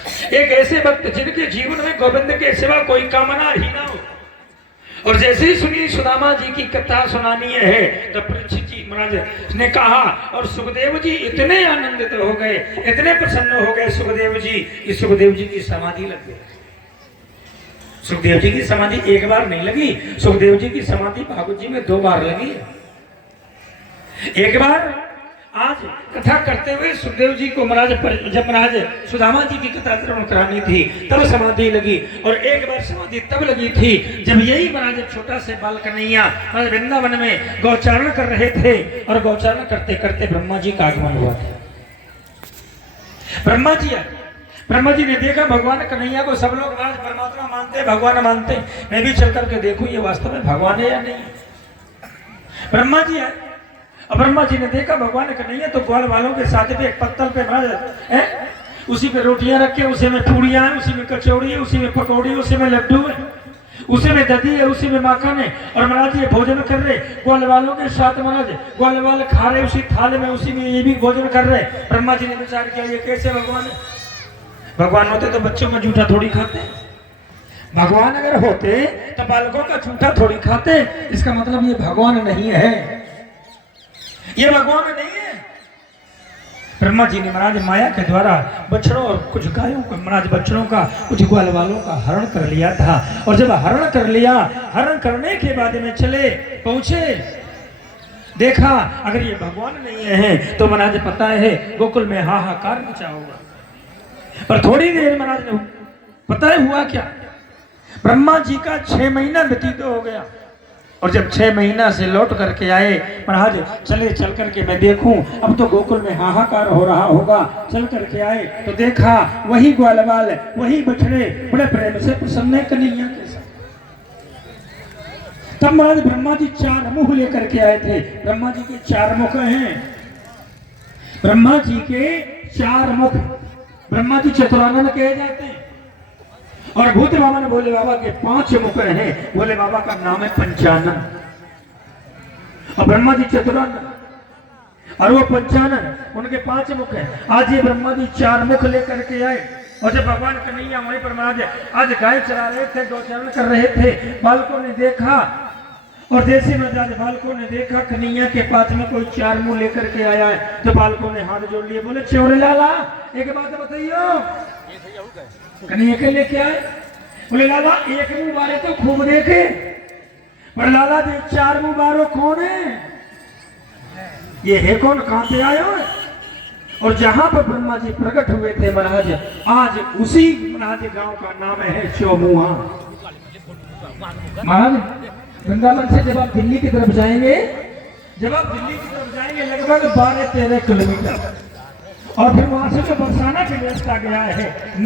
एक ऐसे भक्त जिनके जीवन में गोविंद के सिवा कोई कामना ही ना हो। और जैसे ही सुनी सुदामा जी की कथा सुनानी है तो परीक्षित जी महाराज ने कहा, और सुखदेव जी इतने आनंदित हो गए, इतने प्रसन्न हो गए सुखदेव जी कि सुखदेव जी की समाधि लग गई। सुखदेव जी की समाधि एक बार नहीं लगी, सुखदेव जी की समाधि भागवत जी में 2 बार लगी। एक बार आज कथा करते हुए सुखदेव जी को महाराज जब महाराज सुदामा जी की कथा श्रवण करानी थी तब समाधि लगी, और एक बार समाधि तब लगी थी जब यही महाराज छोटा से बाल कन्हैया वृंदावन में गौचारण कर रहे थे, और गौचारण करते करते ब्रह्मा जी का आगमन हुआ था। ब्रह्मा जी ने देखा भगवान कन्हैया को सब लोग आज परमात्मा मानते, भगवान मानते, मैं भी चल करके देखूं ये वास्तव में भगवान है या नहीं। ब्रह्मा जी है, और ब्रह्मा जी ने देखा भगवान कन्हैया तो ग्वाल वालों के साथ पे एक पत्तल पे है, उसी पे रोटियां रखे, उसी में पूड़ियां हैं, उसी में कचौड़ी है, उसी में पकौड़ी, उसी में लड्डू है, उसी में दही है, उसी में माखन है, और महाराज ये भोजन कर रहे ग्वाल वालों के साथ। महाराज ग्वाल वाले खा रहे उसी थाल में, उसी में ये भी भोजन कर रहे। ब्रह्मा जी ने विचार किया ये कैसे भगवान है? भगवान होते तो बच्चों में जूठा थोड़ी खाते, भगवान अगर होते तो बालकों का जूठा थोड़ी खाते। इसका मतलब ये भगवान नहीं है, ये भगवान नहीं है। ब्रह्मा जी ने महाराज माया के द्वारा बछड़ों और कुछ गायों को, महाराज बछड़ों का, कुछ ग्वाल वालों का हरण कर लिया था। और जब हरण कर लिया, हरण करने के बाद में चले पहुंचे, देखा अगर ये भगवान नहीं है तो महाराज पता है गोकुल में हाहाकार मचा होगा। पर थोड़ी देर महाराज ने पता है हुआ क्या, ब्रह्मा जी का 6 महीना व्यतीत हो गया, और जब 6 महीना से लौट करके आए महाराज, चल करके मैं देखूं अब तो गोकुल में हाहाकार हो रहा होगा। चल करके आए तो देखा वही ग्वालवाल, वही बछड़े बड़े प्रेम से प्रसन्न कन्हैया के साथ। तब महाराज ब्रह्मा जी 4 मुख लेकर के आए थे। ब्रह्मा जी के 4 मुख हैं, ब्रह्मा जी के 4 मुख, ब्रह्मा जी चतुरानन कहे जाते हैं। और भूत बाबा भोले बाबा के 5 मुख हैं, भोले बाबा का नाम है पंचानन, और ब्रह्मा जी चतुरानन, और वो पंचानन, उनके 5 मुख हैं। आज ये ब्रह्मा जी 4 मुख लेकर के आए, और जब भगवान कन्हैया वहीं पर महाराज आज गाय चरा रहे थे, गौचरण कर रहे थे, बालकों ने देखा, और जैसे महाराज बालकों ने देखा कन्हैया के पास में कोई 4 मुंह लेकर के आया है, तो बालकों ने हाथ जोड़ लिए, बोले चोरे लाला एक बात बताइयो, कन्हैया के लिए क्या है? बोले लाला 1 मुंह वाले तो खूब देखे, पर लाला जी 4 मुंह वालों कौन है? ये है कौन, कहां से आए हो? और जहां पर ब्रह्मा जी प्रकट हुए थे महाराज, आज उसी महाराज गांव का नाम है चौमुहा। महाराज वृंदावन से जब आप दिल्ली की तरफ जाएंगे, लगभग 12-13 किलोमीटर, और फिर वहां से जो बरसाना के रास्ता गया है